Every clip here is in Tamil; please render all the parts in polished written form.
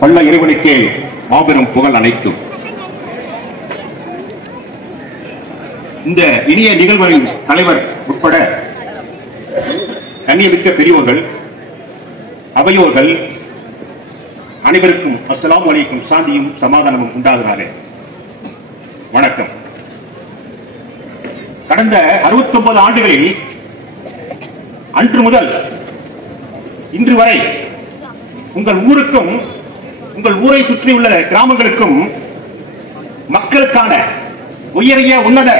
வல்ல இறைவனுக்கே மாபெரும் புகழ் அனைத்தும். இந்த இனிய நிகழ்வின் தலைவர் உட்பட கண்ணியமிக்க பெரியோர்கள், அவையோர்கள் அனைவருக்கும் அஸ்ஸலாமு அலைக்கும், சாந்தியும் சமாதானமும் உண்டாகிறாரே. வணக்கம். கடந்த 69 ஆண்டுகளில் அன்று முதல் இன்று வரை உங்கள் ஊருக்கும் உங்கள் ஊரை சுற்றியுள்ள கிராமங்களுக்கும் மக்களுக்கான உயரிய உன்னத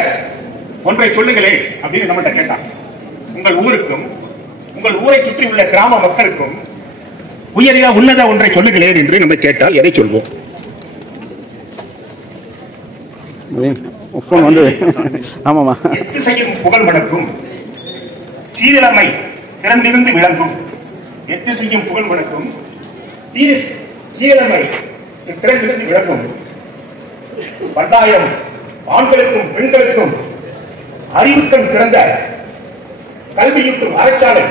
ஒன்றை சொல்லுங்களேன் அப்படின்னு நம்மகிட்ட கேட்டான். உங்கள் ஊருக்கும் உங்கள் ஊரை சுற்றியுள்ள கிராம மக்களுக்கும் உயரிய உன்னத ஒன்றை சொல்லுங்களேன் என்று நம்ம கேட்டால் எதை சொல்வோம்? எத்திசையும் புகழ் மணக்கும் சீரிழமை திறந்திருந்து விளங்கும். எத்திசையும் புகழ் மணக்கும் சீரிழமை திறந்திருந்து விளங்கும். 10,000 ஆண்களுக்கும் பெண்களுக்கும் அறிவுக்கம் திறந்த கல்வியூட்டும் அறச்சாலை.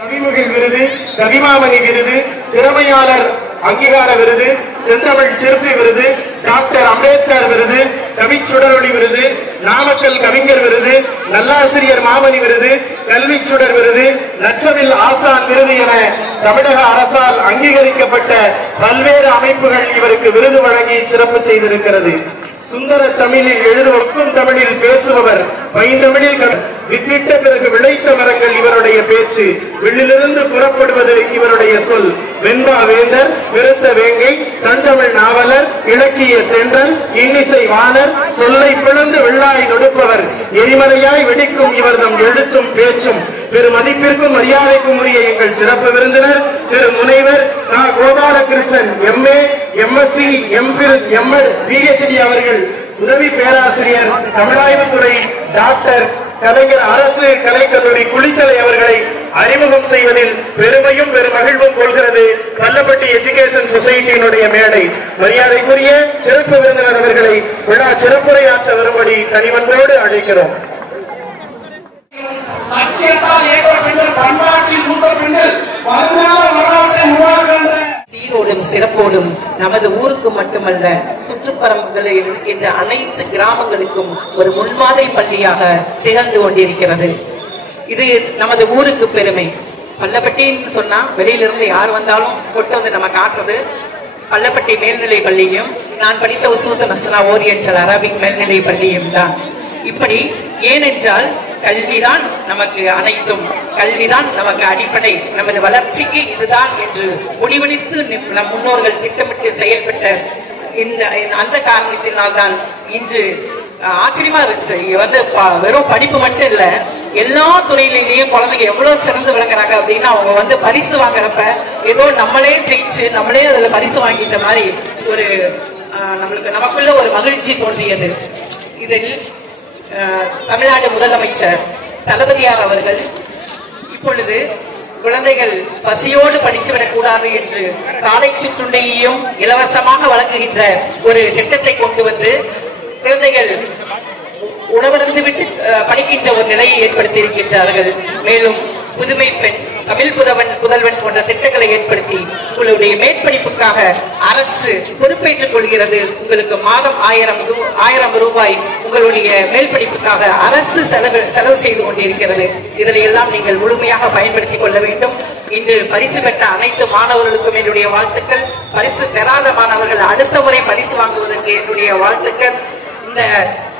கவிமுகில் விருது, கவிமாமணி விருது, திறமையாளர் அங்கீகார விருது, செந்தமிழ் சிற்பி விருது, டாக்டர் அம்பேத்கர் விருது, கவிச்சுடரொளி விருது, நாமக்கல் கவிஞர் விருது, நல்லாசிரியர் மாமணி விருது, கல்வி சுடர் விருது, நற்றமிழ் ஆசான் விருது என தமிழக அரசால் அங்கீகரிக்கப்பட்ட பல்வேறு அமைப்புகள் இவருக்கு விருது வழங்கி சிறப்பு செய்திருக்கிறது. சுந்தர தமிழில் எழுதுவதற்கும் தமிழில் பேசுபவர், பைந்தமிழில் வித்திட்ட பிறகு விளைத்த மரங்கள் இவருடைய பேச்சு, வில்லிலிருந்து புறப்படுவது இவருடைய சொல். வெண்பா வேந்தர், விருத்த வேங்கை, தந்தமிழ் நாவலர், இலக்கிய தென்றல், இன்னிசை வாணர், சொல்லை பிளந்து வெள்ளாய் நொடுப்பவர், எரிமலையாய் வெடிக்கும் இவர்தம் எழுத்தும் பேச்சும். பெரு மதிப்பிற்கும் மரியாதைக்கும் உரிய எங்கள் சிறப்பு விருந்தினர் திரு முனைவர் Gopalakrishnan MA, MSc, MPhil, MD, PhD அவர்கள், உதவி பேராசிரியர் தமிழாய்வுத்துறை டாக்டர் கலைஞர் அரசு கலைக்கல்லூரி குளித்தலை அவர்களை அறிமுகம் செய்வதில் பெருமையும் பெருமகிழ்வும் கொள்கிறது பல்லப்பட்டி எஜுகேஷன் சொசைட்டியினுடைய மேடை. மரியாதைக்குரிய சிறப்பு விருந்தினர் அவர்களை விழா சிறப்புரையாற்ற வரும்படி கனிவன்போடு அழைக்கிறோம். சீரோடும் சிறப்போடும் நமது ஊருக்கு மட்டுமல்ல சுற்றுப்புறங்களில் இருக்கின்ற அனைத்து கிராமங்களுக்கும் ஒரு முன்மாதிரி பள்ளியாக திகழ்ந்து கொண்டிருக்கிறது. இது நமது ஊருக்கு பெருமை. பல்லப்பட்டின்னு சொன்னா வெளியிலிருந்து யார் வந்தாலும் கொண்டு வந்து நம்ம காட்டுறது பல்லப்பட்டி மேல்நிலை பள்ளியும் நான் படித்த உசூத் நஸ்ரா ஓரியன்டல் அரபிக் மேல்நிலை பள்ளியும் தான். இப்படி ஏனென்றால் கல்விதான் நமக்கு அனைத்தும், கல்விதான் நமக்கு அடிப்படை, நமது வளர்ச்சிக்கு இதுதான் என்று முடிவெடுத்து நம் முன்னோர்கள் திட்டமிட்டு செயல்பட்ட அந்த காரணத்தினால்தான் இன்று ஆச்சரியமா இருந்துச்சு. வந்து வெறும் படிப்பு மட்டும் இல்ல, எல்லா துறையிலேயும் குழந்தைங்க எவ்வளவு சிறந்து விளங்குறாங்க அப்படின்னா அவங்க வந்து பரிசு வாங்குறப்ப ஏதோ நம்மளே ஜெயிச்சு நம்மளே அதுல பரிசு வாங்கிட்ட மாதிரி ஒரு நமக்குள்ள ஒரு மகிழ்ச்சி தோன்றியது. இதில் தமிழ்நாடு முதலமைச்சர் தளபதியார் அவர்கள் இப்பொழுது குழந்தைகள் பசியோடு படித்துவிடக் கூடாது என்று காலை சிற்றுண்டையையும் இலவசமாக வழங்குகின்ற ஒரு திட்டத்தை கொண்டு வந்து குழந்தைகள் உணவருந்து விட்டு படிக்கின்ற ஒரு நிலையை ஏற்படுத்தி இருக்கின்றார்கள். மேலும் புதுமை பெண், தமிழ் புதல்வன் போன்ற திட்டங்களை ஏற்படுத்தி உங்களுடைய மேற்படிப்புக்காக அரசு பொறுப்பேற்றுக் கொள்கிறது. உங்களுக்கு மாதம் 1000 ரூபாய் உங்களுடைய மேல் படிப்புக்காக அரசு செலவு செய்து கொண்டிருக்கிறது. இதில் எல்லாம் நீங்கள் முழுமையாக பயன்படுத்திக் கொள்ள வேண்டும். இன்று பரிசு பெற்ற அனைத்து மாணவர்களுக்கும் என்னுடைய வாழ்த்துக்கள். பரிசு பெறாத மாணவர்கள் அடுத்த முறை பரிசு வாங்குவதற்கு என்னுடைய வாழ்த்துக்கள். இந்த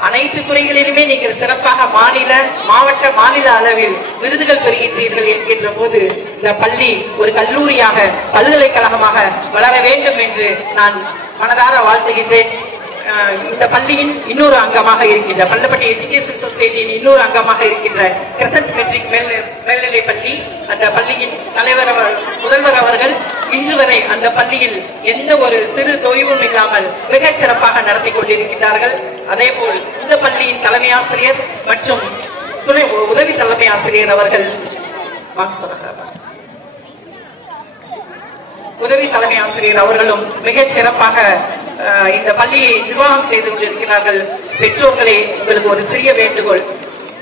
அனைத்து துறைகளிலுமே நீங்கள் சிறப்பாக மாவட்ட மாநில அளவில் விருதுகள் பெறுகின்றீர்கள் என்கின்ற போது இந்த பள்ளி ஒரு கல்லூரியாக பல்கலைக்கழகமாக வளர வேண்டும் என்று நான் மனதார வாழ்த்துகின்றேன். இந்த பள்ளியின் இன்னொரு அங்கமாக இருக்கின்ற பல்லப்பட்டி எஜுகேஷன் சொசைட்டியின் இன்னொரு அங்கமாக இருக்கின்ற கிரசன்ட் மெட்ரிக் மேல்நிலை பள்ளி, அந்த பள்ளியின் முதல்வர் அவர்கள் இன்று வரை அந்த பள்ளியில் எந்த ஒரு சிறு தொய்வும் இல்லாமல் மிகச் சிறப்பாக நடத்தி கொண்டிருக்கின்றார்கள். அதே போல் இந்த பள்ளியின் தலைமை ஆசிரியர் மற்றும் துணை உதவி தலைமை ஆசிரியர் அவர்கள் உதவி தலைமை ஆசிரியர் அவர்களும் மிகச் சிறப்பாக இந்த பள்ளியை நிர்வாகம் செய்து கொண்டிருக்கிறார்கள். பெற்றோர்களே, உங்களுக்கு ஒரு சிறிய வேண்டுகோள்,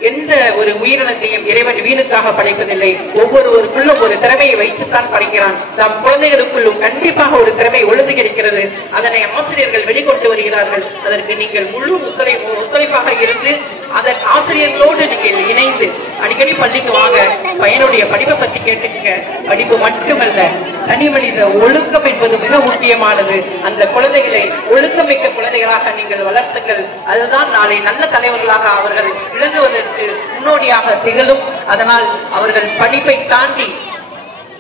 எந்த ஒரு உயிரினத்தையும் இறைவன் வீணுக்காக படைப்பதில்லை. ஒவ்வொருவருக்குள்ளும் ஒரு திறமையை வைத்துத்தான் படைக்கிறான். நம் குழந்தைகளுக்குள்ளும் கண்டிப்பாக ஒரு திறமை ஒழுங்கு கிடைக்கிறது. அதனை ஆசிரியர்கள் வெளிக்கொண்டு வருகிறார்கள். அதற்கு நீங்கள் முழு ஒத்துழைப்பாக இருந்து அதன் ஆசிரியர்களோடு நீங்கள் இணைந்து அடிக்கடி பள்ளிக்கு வாங்க. பையனுடைய படிப்பை பத்தி கேட்டுக்கங்க. படிப்பு மட்டுமல்ல, தனி மனித ஒழுக்கம் என்பது மிக முக்கியமானது. அந்த குழந்தைகளை ஒழுக்கமிக்க குழந்தைகளாக நீங்கள் வளர்த்துங்கள். அதுதான் நாளை நல்ல தலைவர்களாக அவர்கள் விளங்குவதற்கு முன்னோடியாக திகழும். அதனால் அவர்கள் படிப்பை தாண்டி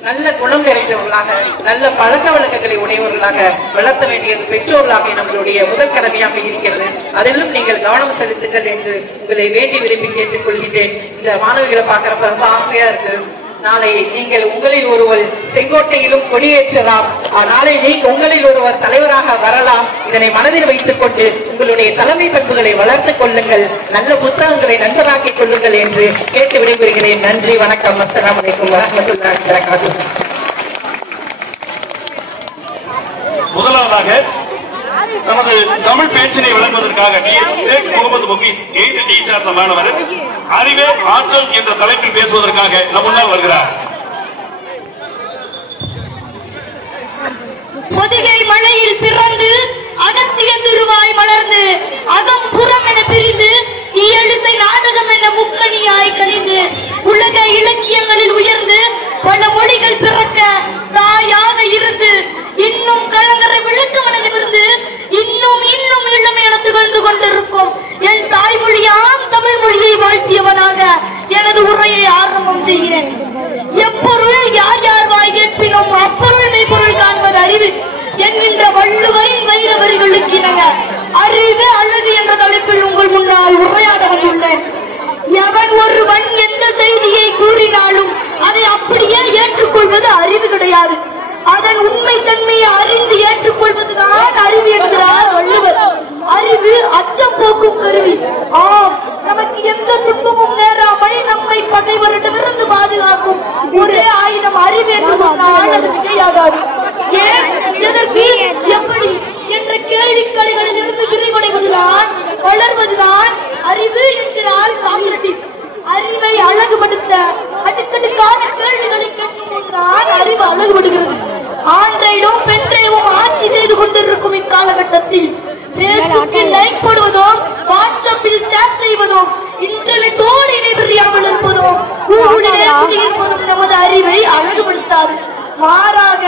நல்ல குணம் நிறைந்தவர்களாக, நல்ல பழக்க வழக்கங்களை உடையவர்களாக வளர்த்த வேண்டியது பெற்றோர்களாக நம்மளுடைய முதல் கடமையாக இருக்கிறது. அதிலும் நீங்கள் கவனம் செலுத்துங்கள் என்று உங்களை வேண்டி விரும்பி கேட்டுக் கொள்கிறேன். இந்த மாணவிகளை பார்க்கிறப்ப ரொம்ப ஆசையா இருக்கு. நாளை நீங்கள் உங்களில் ஒருவர் செங்கோட்டையிலும் கொடியேற்றலாம். நாளை உங்களில் ஒருவர் தலைவராக வரலாம். இதனை மனதில் வைத்துக் கொண்டு உங்களுடைய தலைமை பண்புகளை வளர்த்துக் கொள்ளுங்கள். நல்ல புத்தகங்களை நண்பராக்கிக் கொள்ளுங்கள் என்று கேட்டு விடைபெறுகிறேன். நன்றி, வணக்கம். அஸ்ஸலாமு அலைக்கும் வரஹ்மத்துல்லாஹி வபரகாத்துஹு. முதலாவதாக நமது தமிழ் பேச்சினை வழங்குவதற்காக ஷேக் முகமது முபீஸ் 8th D சார்ந்த மாணவர் அறிவே ஆற்றல் என்ற தலைப்பில் பேசுவதற்காக நம் முன்னால் வருகிறார். பொதிகை மலையில் பிறந்து அகத்திய திருவாய் மலர்ந்து அகம் புறம் என பிரிந்து இயலிசை நாடகம் என முக்கணியாய் கணிந்து உலக இலக்கியங்களில் உயர்ந்து பல மொழிகள் பிறக்க தாயாக இருந்து இன்னும் கலங்கரை விளக்கவனிலிருந்து இன்னும் இன்னும் இளமை என திகழ்ந்து கொண்டிருக்கும் என் தாய்மொழியாம் தமிழ் மொழியை வாழ்த்தியவனாக எனது உரையை ஆரம்பம் செய்கிறேன். எப்பொருள் யார் யார் வாய் கேட்பினும் அப்பொருள் மெய்ப்பொருள் காண்பது அறிவு என்கின்ற வள்ளுவரின் வைரவர்களுக்கு இணங்க அறிவே அழகு என்ற தலைப்பில் உங்கள் முன்னால் உரையாட வந்துள்ளேன். எவன் ஒருவன் எந்த செய்தியை கூறினாலும் அதை அப்படியே ஏற்றுக்கொள்வது அறிவு கிடையாது. அதன் உண்மை தன்மையை அறிந்து ஏற்றுக்கொள்வதுதான் அறிவு என்கிறார் வள்ளுவர். அறிவு அச்சம் போக்கும் கருவி. ஆம், நமக்கு எந்த துன்பமும் நேராமல் நம்மை பகைவரிடமிருந்து பாதுகாக்கும் ஒரே ஆயுதம் அறிவு என்று சொன்னால் அது மிகையாகாது. ஏன், எதற்கு, எப்படி என்ற கேள்விகளில் இருந்து விரிவடைவதுதான் வளர்வதுதான் அறிவு என்கிறார் சாக்ரட்டிஸ். அறிவை அழகுபடுத்த அடுக்கடுக்கான கேள்விகளை கேட்கும் போதுதான் அறிவு அழகுபடுகிறது. ஆண்ட்ராய்டும் பென்ட்ரைவும் ஆட்சி செய்து கொண்டிருக்கும் இக்காலகட்டத்தில் பேஸ்புக்கில் லைக் போடுவதும், வாட்ஸ்அப்பில் சேட் செய்வதும், இன்டர்நெட்டோடு இணைபிரியாமல் இருப்பதும், கூகுளில் இருப்பதும் நமது அறிவை அழகுபடுத்தாது. மாறாக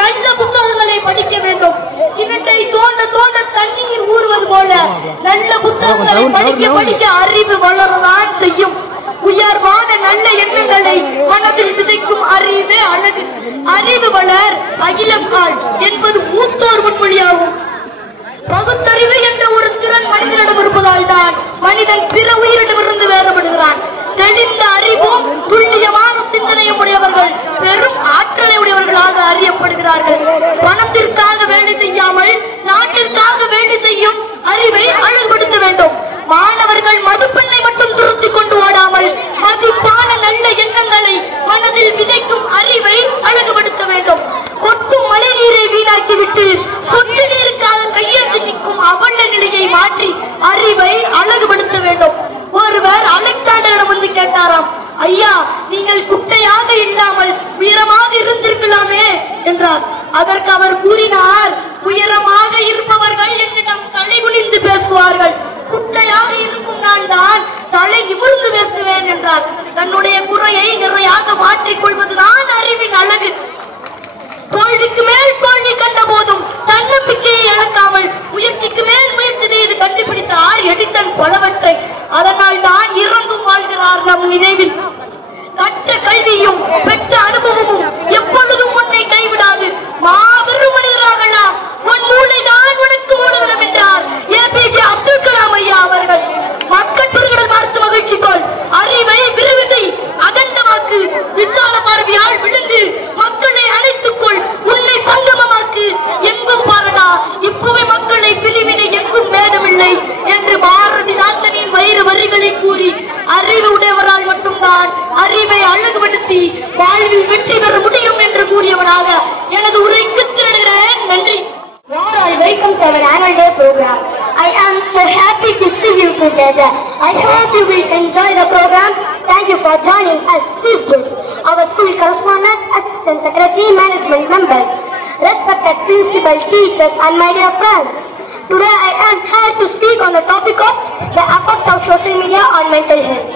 நல்ல புத்தகங்களை படிக்க வேண்டும். கிணற்றை தோண்ட தோண்ட தண்ணீர் ஊறுவது போல நல்ல புத்தகங்களை படிக்க படிக்க அறிவு வளரதான் செய்யும். உயர்வான நல்ல எண்ணங்களை மனதில் விதைக்கும் அறிவே அழகு. அறிவு வளர் அகிலம் காள் என்பது மூத்தோர் முன்மொழியாகும். பகுத்தறிவு என்ற ஒரு திறன் மனிதனிடம் இருப்பதால் தான் மனிதன் பிற உயிரிடமிருந்து வேறுபடுகிறான். தெளிந்த அறிவும் துல்லியமான சிந்தனையும் உடையவர்கள் பெரும் ஆற்றலை உடையவர்களாக அறியப்படுகிறார்கள். பணத்திற்காக வேலை செய்யாமல் நாட்டிற்காக வேலை செய்யும் அறிவை அழகுபடுத்த வேண்டும். மாணவர்கள் மதுப்பெண்ணை மட்டும் துருத்தி கொண்டு ஓடாமல் மதிப்பான நல்ல எண்ணங்களை மனதில் விதைக்கும் அறிவை அழகுபடுத்த வேண்டும். கொட்டும் மழை நீரை வீணாக்கிவிட்டு சொட்டு நீருக்காக கையெழுத்து நிற்கும் அவல நிலையை மாற்றி அறிவை அழகுபடுத்த வேண்டும். ஒருவர் அலெக்சாண்டரிடம் வந்து கேட்டாராம், ஐயா, நீங்கள் குட்டையாக இல்லாமல் உயரமாக இருந்திருக்கலாமே என்றார். அதற்கு அவர் கூறினார், உயரமாக இருப்பவர்கள் என்னிடம் தலை குனிந்து பேசுவார்கள், குட்டையாக இருக்கும் நான் தான் தலை நிமிர்ந்து பேசுவேன் என்றார். தன்னுடைய குறையை நிறையாக மாற்றிக் கொள்வதுதான் அறிவின் அழகு. தோல்விக்கு மேல் தோல்வி கண்ட போதும் தன்னம்பிக்கையை இழக்காமல் முயற்சிக்கு மேல் முயற்சி செய்து கண்டுபிடித்தார் எடிசன் பலவற்றை. அதனால் தான் இறந்தும் வாழ்கிறார் நம் நினைவில். கற்ற கல்வியும் பெற்ற அனுபவமும் எப்பொழுதும் உன்னை கைவிடாது. மாபெரும் மனிதராகலாம், உன் மூளைதான் உனக்கு மூலதனம் என்றார் APJ அப்துல் கலாம் ஐயா அவர்கள். மக்கள் பெருங்கடல் பார்த்து மகிழ்ச்சி கொள், அறிவை விரிவு செய், அகண்டமாக்கு, விசால பார்வையால் விழுந்து மக்களை அணைத்துக்கொள், உன்னை சங்கமமாக்கு, எங்கும் பாரடா இப்பவே மக்களை பிரிவினை எங்கும் வேதமில்லை என்று பாரதிதாசனின் வயிறு வரிகளை கூறி அறிவு உடையவரால் மட்டும்தான் அறிவை அழகுபடுத்தி வாழ்வில் வெற்றி பெற முடியும் என்று கூறியவனாக எனது உரைக்கு திரடுகிறேன். நன்றி. Welcome to our annual day program. I am so happy to see you today. together. I hope you will enjoy the program. Thank you for joining us, chief guests, our school correspondent, assistant secretary, management members, respected principal, teachers, and my dear friends. Today I am here to speak on the topic of the effect of social media on mental health.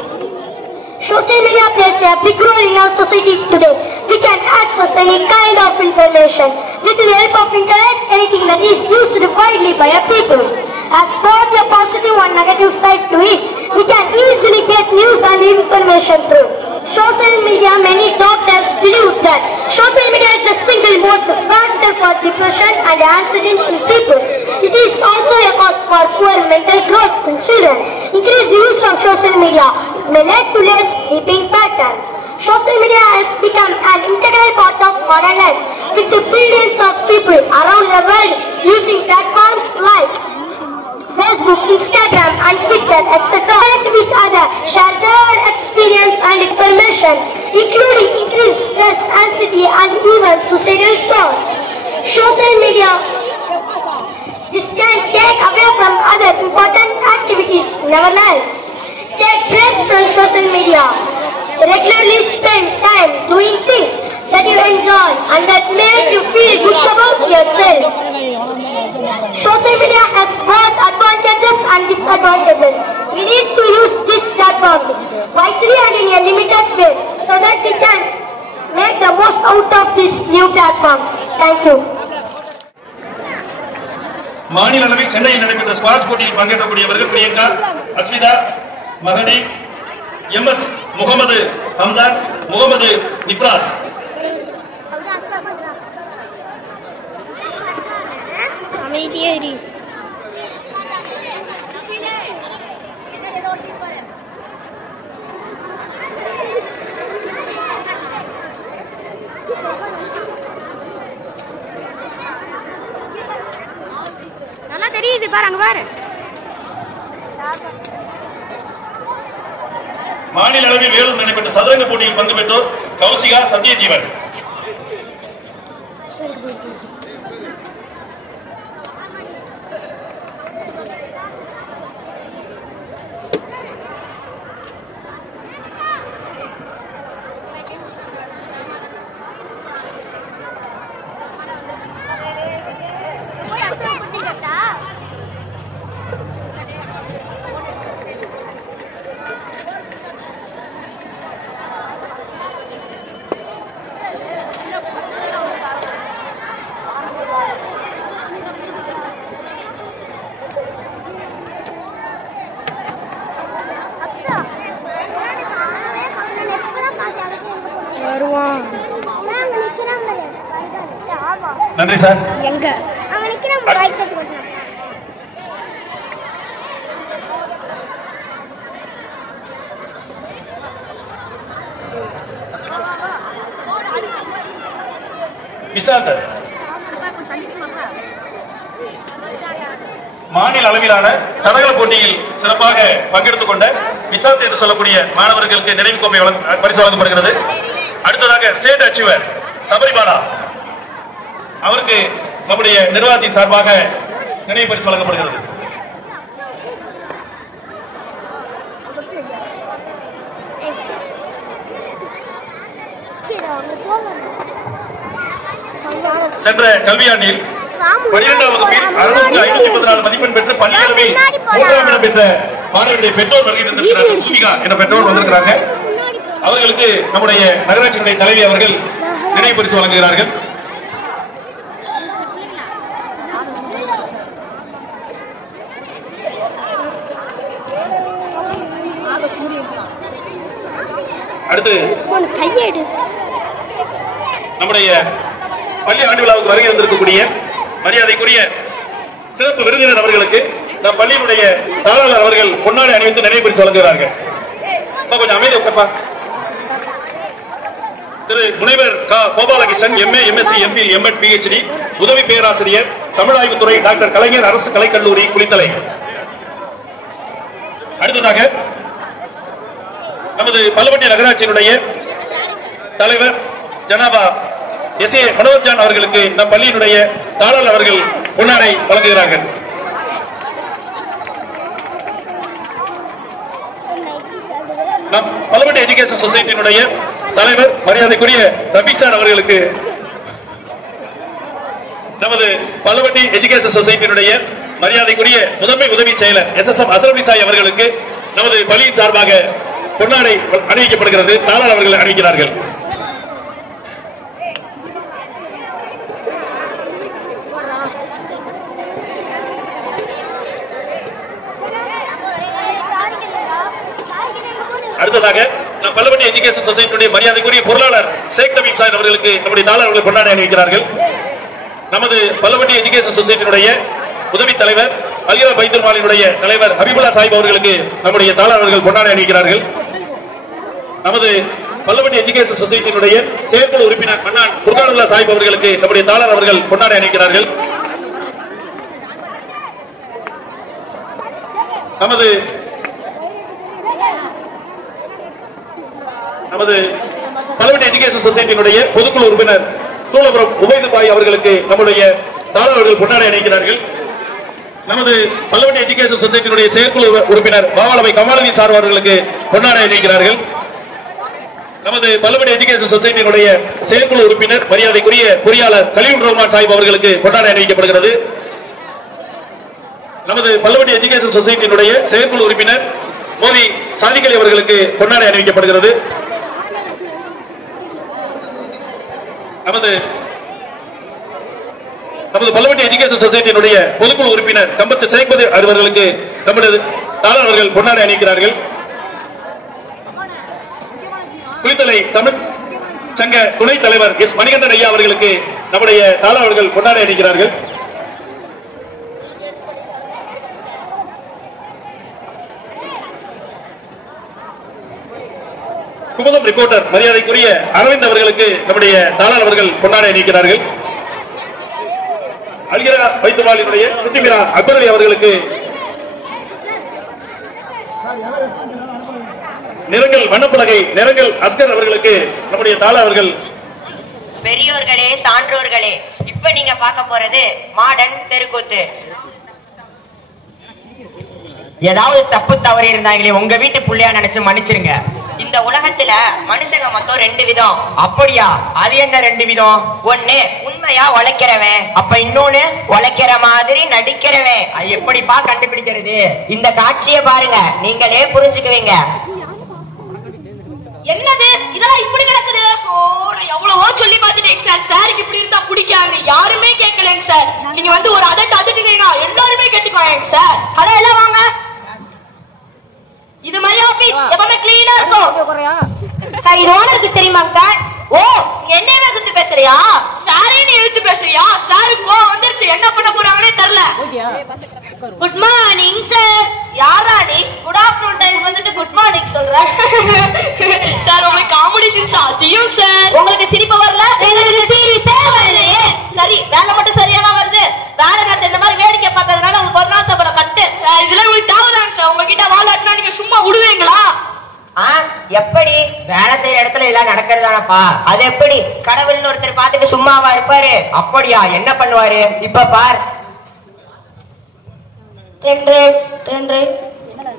Social media plays a big role in our society today. We can access any kind of information. With the help of internet, anything that is used widely by a people has both a positive and negative side to it. We can easily get news and information through social media. Many doctors believe that social media is the single most factor for depression and anxiety in people. It is also a cause for poor mental growth in children. Increased use of social media may lead to less sleeping pattern. Social media has become an integral part of modern life, with the billions of people around the world using platforms like Facebook, Instagram, and Twitter, etc. Connect with others, share their experience and information, including increased stress, anxiety, and even suicidal thoughts. Social media, this can take away from other important activities in our lives. Take breaks from social media. Regularly spend time doing things that you enjoy and that make you feel good about yourself. Social media has both advantages and disadvantages. We need to use these platforms wisely and in a limited way so that we can make the most out of these new platforms. Thank you. மாநில அளவில் சென்னையில் நடைபெற்ற ஸ்குவாஷ் போட்டியில் பங்கேற்கக்கூடியவர்கள் பிரியங்கா, அஸ்மிதா, மகடி, எம்எஸ் முகமது ஹம்தான், முகமது நிப்ராஸ். நல்லா தெரியுது பாருங்க பாரு. மாநில அளவில் வேலூர் நடைபெற்ற சதுரங்க போட்டியில் பங்கு பெற்றோர் கௌசிகா, சத்யஜீவன். நன்றி சார். எங்க மாநில அளவிலான தடகள போட்டியில் சிறப்பாக பங்கெடுத்துக் கொண்ட விசாத் என்று சொல்லக்கூடிய மாணவர்களுக்கு நினைவு கோப்பை பரிசு வழங்கப்படுகிறது. அடுத்ததாக ஸ்டேட் அச்சீவர் சபரிபாலா அவருக்கு நம்முடைய நிர்வாகத்தின் சார்பாக நினைவு பரிசு வழங்கப்படுகிறது. சென்ற கல்வியாண்டில் 12ஆம் வகுப்பில் 654 மதிப்பெண் பெற்று பள்ளி அளவில் 3ஆம் இடம் பெற்ற மாணவர்களுடைய பெற்றோர் வருகின்ற பூமிகா என்ற பெற்றோர் வந்திருக்கிறாங்க. அவர்களுக்கு நம்முடைய நகராட்சி தலைவி அவர்கள் நினைவு பரிசு வழங்குகிறார்கள். அடுத்து நம்முடைய பள்ளி ஆண்டு விழாவுக்கு வருகை வந்திருக்கக்கூடிய மரியாதைக்குரிய சிறப்பு விருந்தினர் அவர்களுக்கு நம் பள்ளியினுடைய தாளாளர் அவர்கள் பொன்னாடை அணிவித்து நினைவு பரிசு வழங்குகிறார்கள். கொஞ்சம் அமைதி உட்கார்ப்பா. திரு முனைவர் Gopalakrishnan MA, MSc, MP, MEd, PhD, உதவி பேராசிரியர், தமிழாய்வுத்துறை, டாக்டர் கலைஞர் அரசு கலைக்கல்லூரி, குளித்தலை. அடுத்ததாக நமது பல்லவட்டி நகராட்சியினுடைய தலைவர் ஜனாபா எஸ்.ஏ. மனோஜ் ஜான் அவர்களுக்கு நம் பள்ளியினுடைய தாளாளர் அவர்கள் பொன்னாடை வழங்குகிறார்கள். பல்லவட்டி எஜுகேஷன் சொசைட்டியினுடைய தலைவர் மரியாதைக்குரிய ரபிக்சான் அவர்களுக்கு நமது பல்லவட்டி எஜுகேஷன் சொசைட்டியினுடைய மரியாதைக்குரிய முதன்மை உதவி செயலர் SSM அசரபி சாய் அவர்களுக்கு நமது பள்ளியின் சார்பாக பொன்னாடை அணிவிக்கப்படுகிறது. தாளாளர் அவர்கள் அணிவிக்கிறார்கள். அடுத்ததாக நம் பல்லவட்டி எஜுகேஷன் சொசைட்டியுடைய மரியாதைக்குரிய பொருளாளர் ஷேக் தபீப் சாஹிப் அவர்களுக்கு நம்முடைய தாளாளர்கள் கொண்டாட அணிவிக்கிறார்கள். நமது பல்லவட்டி எஜுகேஷன் சொசைட்டியுடைய உதவி தலைவர் அல்கிரா பைத்துல் மாலினுடைய தலைவர் ஹபீபுல்லா சாஹிப் அவர்களுக்கு நம்முடைய தாளாளர்கள் கொண்டாட அணிவிக்கிறார்கள். நமது பல்லவட்டி எஜுகேஷன் சொசைட்டியினுடைய செயற்குழு உறுப்பினர் மன்னான் குர்கானுல்லா சாஹிப் அவர்களுக்கு நம்முடைய தாளாளர் அவர்கள் கொண்டாட அணிவிக்கிறார்கள். நமது பல்லவட்டி எஜுகேஷன் சொசைட்டியினுடைய பொதுக்குழு உறுப்பினர் சூலபுரம் உபைது பாய் அவர்களுக்கு நம்முடைய தாளாளர்கள் கொண்டாட அணிவிக்கிறார்கள். நமது பல்லவட்டி எஜுகேஷன் சொசைட்டியினுடைய செயற்குழு உறுப்பினர் பாவாலவை கமாலுதீன் சார் அவர்களுக்கு கொண்டாட அணிவிக்கிறார்கள். நமது பல்லவட்டி எஜுகேஷன் சொசைட்டியினுடைய செயற்குழு உறுப்பினர் மரியாதைக்குரிய பொறியாளர் கலீல் ரஹ்மான் சாஹிப் அவர்களுக்கு கொண்டாட அணிவிக்கப்படுகிறது. நமது பல்லவட்டி எஜுகேஷன் சொசைட்டியினுடைய செயற்குழு உறுப்பினர் மோதி சாதிகலி அவர்களுக்கு கொண்டாட அணிவிக்கப்படுகிறது. நமது பல்லவட்டி எஜுகேஷன் சொசைட்டியினுடைய பொதுக்குழு உறுப்பினர் கம்பத்து சேக்பதி அவர்களுக்கு நம்முடைய தாளாளர்கள் கொண்டாட அணிவிக்கிறார்கள். குளித்தலை தமிழ் சங்க துணைத் தலைவர் எஸ் மணிகண்டன் ஐயா அவர்களுக்கு நம்முடைய தாளாளர்கள் கொண்டாட அணிவிக்கிறார்கள். குமுதம் ரிப்போர்ட்டர் மரியாதைக்குரிய அரவிந்த் அவர்களுக்கு நம்முடைய தாளாளர் அவர்கள் கொண்டாட அணிவிக்கிறார்கள். அல்கிரா பைத்துல் சுத்திமிரா அக்பர் அலி அவர்களுக்கு நிறங்கள் வண்ணப்பலகை நிறங்கள் அஸ்கர் அவர்களுக்கு நம்முடைய தாளாளர்கள். பெரியோர்களே சான்றோர்களே, இப்ப நீங்க பார்க்க போறது மாடர்ன் தெருக்கூத்து. ஏதாவது தப்பு தவறு இருந்தாங்களே உங்க வீட்டு புள்ளையா நினைச்சு மன்னிச்சிருங்க. இந்த உலகத்துல மனுஷங்க மொத்தம் 2 விதம். அப்படியா? அது என்ன 2 விதம்? ஒண்ணு உண்மையா உழைக்கிறவன், அப்ப இன்னொன்னு உழைக்கிற மாதிரி நடிக்கிறவன். எப்படிப்பா கண்டுபிடிக்கிறது? இந்த காட்சியை பாருங்க, நீங்களே புரிஞ்சுக்குவீங்க. என்னது இதெல்லாம் இப்படி கிடக்குது? நான் எவ்வளவோ சொல்லி பார்த்துட்டேங்க சார். சாருக்கு இப்படி இருந்தா பிடிக்காது, யாருமே கேட்கலங்க சார். நீங்க வந்து ஒரு அதட்டுனீங்கன்னா எல்லாருமே கேட்டுக்குவாங்க சார். ஹலோ எல்லாம் வாங்க. இது மாதிரி ஆபீஸ் எப்பவுமே கிளீனா இருக்கும் சார். இது ஓனருக்கு தெரியுமாங்க சார்? ஓ, என்னையவே குத்து பேசுறியா? சாரே நீ எழுத்து பேசுறியா? சாருக்கு வந்துருச்சு, என்ன பண்ண போறாங்கன்னே தெரியல. Good morning sir. யாரா நீ? குட் ஆஃப்டர்நூன் டைம் வந்துட்டு குட் மார்னிங் சொல்ற? சார் உங்களுக்கு காமெடி சென்ஸ் அதிகம் சார். உங்களுக்கு சிரிப்பு வரல? எங்களுக்கு சிரிப்பே வரலையே. சரி, வேலை மட்டும் சரியாவா வருது? வேலை நேரத்தை இந்த மாதிரி வேடிக்கை பார்த்ததுனால உங்களுக்கு ஒரு நாள் சம்பளம் கட்டு சார். இதெல்லாம் உங்களுக்கு தேவைதாங்க சார். உங்ககிட்ட வாழாட்டினா நீங்க சும்மா விடுவீங்களா? எப்படி வேலை செய்யற இடத்துல எல்லாம் நடக்கிறதானப்பா? அது எப்படி? கடவுள்னு ஒருத்தர் பார்த்துட்டு சும்மாவா இருப்பாரு? அப்படியா? என்ன பண்ணுவாரு? இப்ப பார்.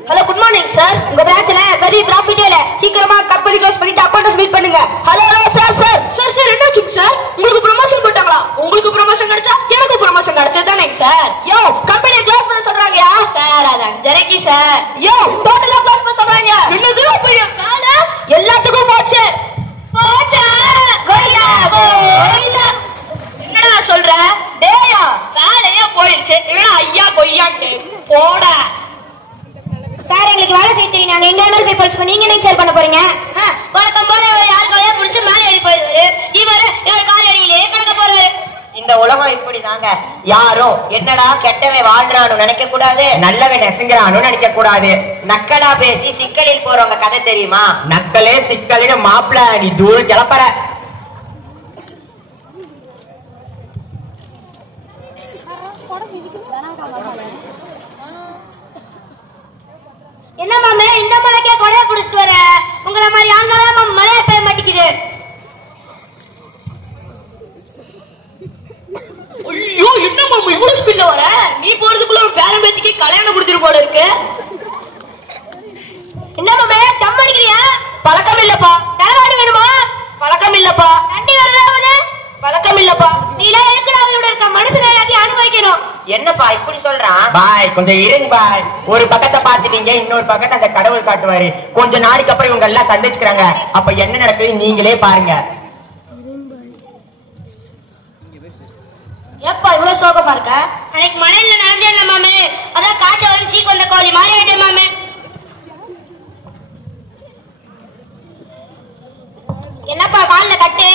Hello good morning sir. உங்க பிரான்ச்ல வெரி ப்ராஃபிட்டே இல்ல. சீக்கிரமா கம்பெனி க்ளோஸ் பண்ணிட்டு அக்கவுண்டன்ஸ் மீட் பண்ணுங்க. Hello sir. Sir sir sir என்னாச்சுங்க சார்? உங்களுக்கு ப்ரமோஷன் போட்டாங்களா? உங்களுக்கு ப்ரமோஷன் கிடைச்சா எனக்கு ப்ரமோஷன் கிடைச்சதுதானே சார்? யோ கம்பெனி க்ளோஸ் பண்ண சொல்றாங்கயா சார். அது 5:30 சார். யோ டோட்டலா க்ளோஸ் பண்ண சொல்றாங்க. என்னது பெரிய வேலை? எல்லாத்துக்கும் போச்சு. என்னடா சொல்ற? டேயா வேலையா போயிடுச்சு. என்னடா ஐயா கொய்யாட்டு போட. சார் எங்களுக்கு வேலை செய்ய தெரியும். நாங்க எங்க வேணாலும் போய் படிச்சுக்கோ. நீங்க என்ன சார் பண்ண போறீங்க? வழக்கம் போல யார் காலையா பிடிச்சு மேலே ஏறி போயிடுவாரு. இவர் காலடியிலே கிடக்க போறாரு. இந்த உலகம் இப்படிதாங்க. யாரும் என்னடா கெட்டவன் வாழ்றான்னு நினைக்க கூடாது, நல்லவன் நெசுங்கிறான்னு நினைக்க கூடாது. நக்கலா பேசி சிக்கலில் போறவங்க கதை தெரியுமா? நக்கலே சிக்கலின்னு மாப்பிள்ள நீ தூள் கிளப்பற. என்ன மாமே இந்த மலைக்கே கொடையை குடிச்சிட்டு வர? உங்களை மாதிரி ஆண்களாம் மழையா பெய்ய மாட்டேங்குது. ஐயோ, என்ன மாமா இவ்வளவு ஸ்பீட்ல வர? நீ போறதுக்குள்ள ஒரு பேரம் பேத்திக்கு கல்யாணம் முடிச்சிரு போல இருக்கு. என்ன மாமே தம் அடிக்கிறியா? பழக்கம் இல்லப்பா. தலைவாடு வேணுமா? பழக்கம் இல்லப்பா. தண்ணி வருதாவது? பழக்கம் இல்லப்பா. நீ எல்லாம் எதுக்குடா அவளோட இருக்க? மனுஷன் எல்லாத்தையும் அனுபவிக்கணும். என்னப்பா இப்படி சொல்றான்? பாய் கொஞ்சம் இருங்க பாய். ஒரு பக்கத்தை பார்த்துட்டீங்க, இன்னொரு பக்கத்தை அந்த கடவுள் காட்டுவாரு. கொஞ்ச நாளைக்கு அப்புறம் இவங்க எல்லாம் சந்திச்சுக்கிறாங்க. அப்ப என்ன நடக்குது நீங்களே பாருங்க. எப்பா இவ்வளவு சோகமா இருக்க? அன்னைக்கு மழையில நனைஞ்சேன்ல மாமே, அதான் காய்ச்ச வந்து கொண்ட கோழி மாதிரி ஆயிட்டேன் மாமே. என்னப்பா கால்ல கட்டு?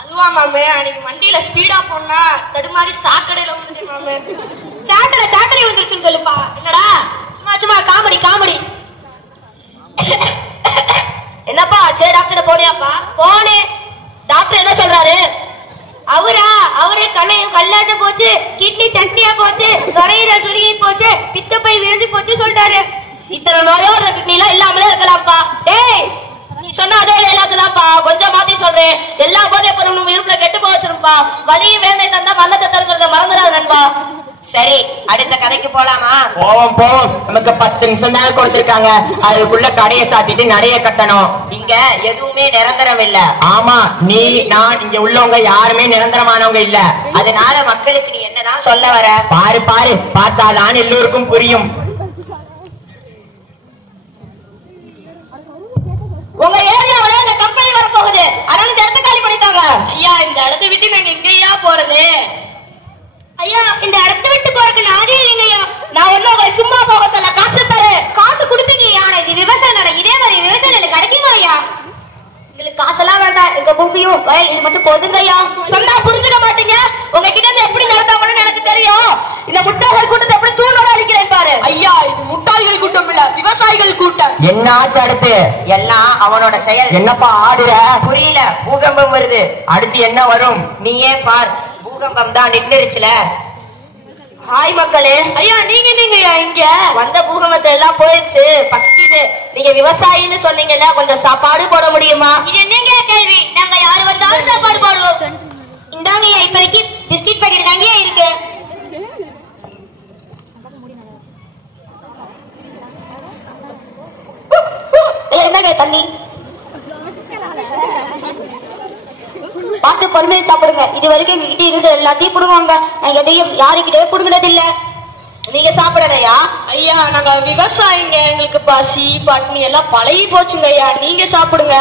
அதுவா மாமே, அன்னைக்கு வண்டியில ஸ்பீடா போனா தடுமாறி சாக்கடையில விழுந்துட்டேன் மாமே. சாக்கடை விழுந்துருச்சுன்னு சொல்லுப்பா. என்னடா சும்மா காமெடி காமெடி. என்னப்பா சரி டாக்டர் போனியாப்பா? போனேன். டாக்டர் என்ன சொல்றாரு? அவரே கண்ணையும் கல்லாட்டு போச்சு, கிட்னி சட்னியா போச்சு, நுரையீரல் சுருங்கி போச்சு, பித்தப்பை விரிஞ்சு போச்சு சொல்லிட்டாரு. இத்தனை நோயோட கிட்னிலாம் இல்லாமலே இருக்கலாம்ப்பா. டேய் நீ சொன்ன அதே இல்லாக்குதான்ப்பா, கொஞ்சம் மாத்தி சொல்றேன். எல்லா போதை பொருளும் இருப்புல கெட்டு போச்சிருப்பா. வலியும் வேந்தை தந்தா மரணத்தை தருக்கிறத மறந்துடாது நண்பா. சரி அடுத்த கதைக்கு போலாமா? போவோம். நமக்கு 10 நிமிஷம் தான் கொடுத்திருக்காங்க. அதுக்குள்ள கடையை சாத்திட்டு நடைய கட்டணும். இங்க எதுவுமே நிரந்தரம் இல்ல. ஆமா, நீ நான் இங்க உள்ளவங்க யாருமே நிரந்தரமானவங்க இல்ல. அதனால மக்களுக்கு நீ என்னதான் சொல்ல வர? பாரு பார்த்தாதான் எல்லோருக்கும் புரியும். உங்க ஏரியாவில இந்த கம்பெனி வர போகுது, அதனால இந்த இடத்த காலி பண்ணிட்டாங்க. ஐயா இந்த இடத்தை விட்டு நாங்க எங்கேயா போறது? ஐயா இந்த இடத்தை விட்டு போறதுக்கு நாதே இல்லைங்கய்யா. நான் ஒண்ணு உங்களை சும்மா போக சொல்ல காசு தரேன். காசு கொடுப்பீங்க? ஆனா இது விவசாய நிலம், இதே மாதிரி விவசாய நிலம் கிடைக்குமா ஐயா? உங்களுக்கு காசெல்லாம் வேண்டாம், எங்க பூமியும் வயல் இது மட்டும் போதுங்க ஐயா. சொன்னா புரிஞ்சுக்க மாட்டீங்க. உங்ககிட்ட இருந்து எப்படி நடத்தாங்கன்னு எனக்கு தெரியும். இந்த முட்டாள்கள் கூட்டத்தை எப்படி தூணோட அழிக்கிறேன் பாரு. ஐயா இது முட்டாள்கள் கூட்டம் இல்ல, விவசாயிகள் கூட்டம். என்ன ஆச்சு அடுத்து? எல்லாம் அவனோட செயல். என்னப்பா ஆடுற? புரியல. பூகம்பம் வருது. அடுத்து என்ன வரும்? நீயே பார். பூகம்பம் தான் நின்றுச்சுல. ஹாய் மக்களே. ஐயா நீங்க இங்க வந்த பூகம்பத்தை எல்லாம் போயிடுச்சு. ஃபர்ஸ்ட் நீங்க விவசாயின்னு சொன்னீங்கல்ல, கொஞ்சம் சாப்பாடு போட முடியுமா? இது என்னங்க கேள்வி? நாங்க யாரு வந்தாலும் சாப்பாடு போடுவோம். இந்தாங்க இப்போதைக்கு பிஸ்கட் பாக்கெட் தாங்க இருக்கு. என்னங்க தண்ணி பார்த்து பொறுமையை சாப்பிடுங்க. இது வரைக்கும் எங்ககிட்ட இருந்து எல்லாத்தையும் புடுங்குவாங்க. நாங்க எதையும் யாருக்கிட்டே புடுங்கினது இல்ல. நீங்க சாப்பிடலையா? ஐயா நாங்க விவசாயிங்க, எங்களுக்கு பசி பட்னி எல்லாம் பழகி போச்சுங்க ஐயா. நீங்க சாப்பிடுங்க.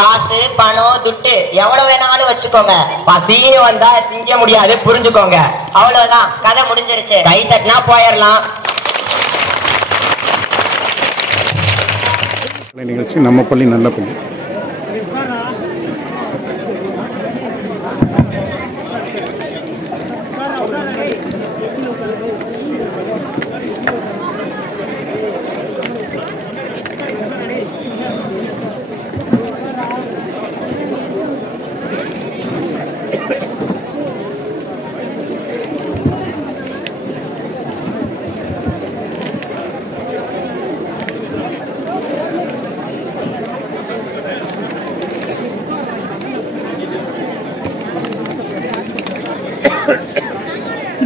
காசு பணம் துட்டு எவ்வளவு வேணாலும் வச்சுக்கோங்க. பசின்னு வந்தா திங்க முடியாது, புரிஞ்சுக்கோங்க. அவ்வளவுதான், கதை முடிஞ்சிருச்சு. கை தட்டினா போயிடலாம். நிகழ்ச்சி நம்ம பள்ளி நல்ல பள்ளி.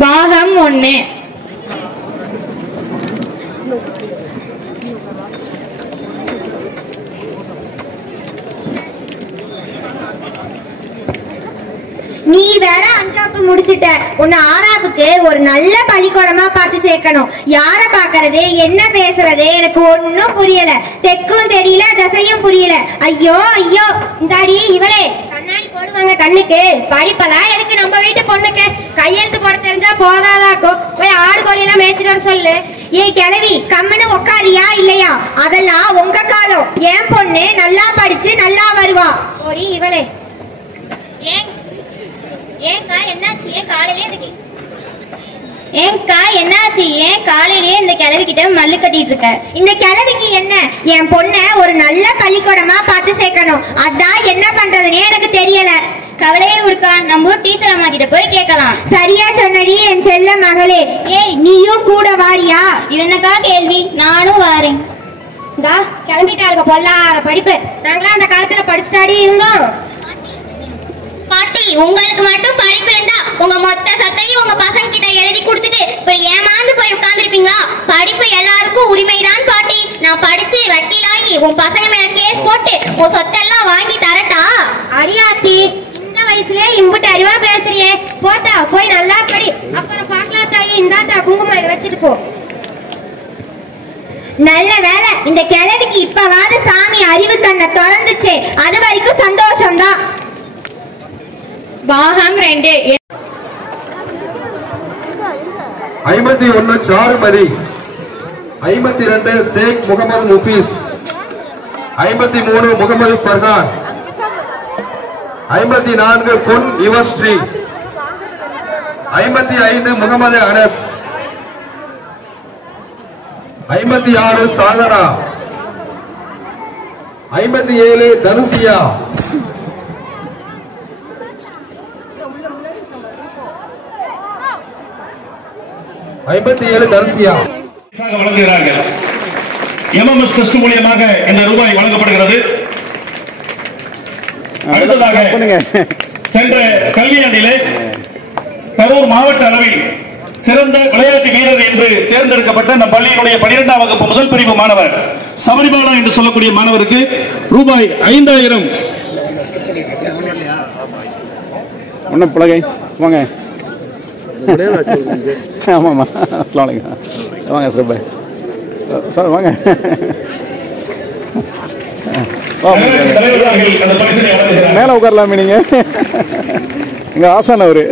பாகம் 1. நீ வேற 5ஆப்பு முடிச்சிட்ட. உன்னை 6ஆப்புக்கு ஒரு நல்ல பள்ளிக்கூடமா பார்த்து சேர்க்கணும். யார பாக்குறது, என்ன பேசுறது எனக்கு ஒன்னும் புரியல. தெக்கும் தெரியல, தசையும் புரியல. ஐயோ ஐயோ. இந்தாடி இவளே, கண்ணாடி போடுவாங்க கண்ணுக்கு. படிப்பெல்லாம் எதுக்கு நம்ம வீட்டு பொண்ணுக்கு? கையெழுத்து போட தெரிஞ்சா போதாதாக்கும். போய் ஆடு கோழியெல்லாம் மேய்ச்சிட்டு வர சொல்லு. ஏய் கிழவி, கம்முன்னு உக்காரியா இல்லையா? அதெல்லாம் உங்க காலம். என் பொண்ணு நல்லா படிச்சு நல்லா வருவா. ஓடி இவளே. ஏன்க்கா என்னாச்சு? ஏன் காலையிலேயே இந்த கிழவி கிட்ட மல்லு கட்டிட்டு இருக்க? இந்த கிழவிக்கு என்ன? என் பொண்ண ஒரு நல்ல பள்ளிக்கூடமா பார்த்து சேர்க்கணும். அதான் என்ன பண்றதுன்னே எனக்கு தெரியல. கவலையே இருக்கா, நம்ம ஊர் டீச்சர் அம்மா கிட்ட போய் கேட்கலாம். சரியா சொன்னடி என் செல்ல மகளே. ஏய் நீயும் கூட வாரியா? இது என்னக்கா கேள்வி? நானும் வாரேன். கிளம்பிட்டாளுங்க பொல்லாத படிப்பு. நாங்களாம் அந்த காலத்துல படிச்சுட்டாடி இருந்தோம். பாட்டி உங்களுக்கு மட்டும் படிப்பு இருந்தா உங்க மொத்த சத்தையும் உங்க பசங்க கிட்ட எழுதி கொடுத்துட்டு இப்ப ஏமாந்து போய் உட்கார்ந்துருப்பீங்களா? படிப்பு எல்லாருக்கும் உரிமைதான் பாட்டி. நான் படிச்சு வக்கீலாகி உன் பசங்க மேல கேஸ் போட்டு உன் சொத்தெல்லாம் வாங்கி தரட்டா? அடியாத்தி, இந்த வயசுலயே இம்புட்டு அறிவா பேசுறியே, போட்டா போய் நல்லா படி, அப்புறம் பார்க்கலாம் தாயி. இந்தாத்தா குங்குமம் வச்சுட்டு போ. நல்ல வேலை, இந்த கிழவிக்கு இப்பவாது சாமி அறிவு கண்ணை திறந்துச்சு. அது வரைக்கும் சந்தோஷம்தான். பாகம் 2 51 சாருமதி, 52 ஷேக் முகமது முஃபீஸ், 53 முகமது பர்ஹான், 54 பொன் யுவஸ்ரீ, 55 முகமது அனஸ், 56 சாகரா, 57 தனுசியா, 57 தனுசியா வழங்குகிறார்கள். எம்எம்எஸ் ட்ரஸ்ட் மூலியமாக இந்த ரூபாய் வழங்கப்படுகிறது. அடுத்ததாக சென்ற கல்வியாண்டிலே கரூர் மாவட்ட அளவில் சிறந்த விளையாட்டு வீரர் என்று தேர்ந்தெடுக்கப்பட்ட நம் பள்ளியினுடைய 12ஆம் வகுப்பு முதல் பிரிவு மாணவர் சபரிபாலா என்று சொல்லக்கூடிய மாணவருக்கு ரூபாய் 5000. ஒன்றும் பிள்ளைங்க வாங்க. ஆமாம்மா, அஸ்ஸலாமு அலைக்கும். வாங்க சார், சார் வாங்க. மேலே உட்காரலாமே நீங்கள், எங்கள் ஆசான் அவர்.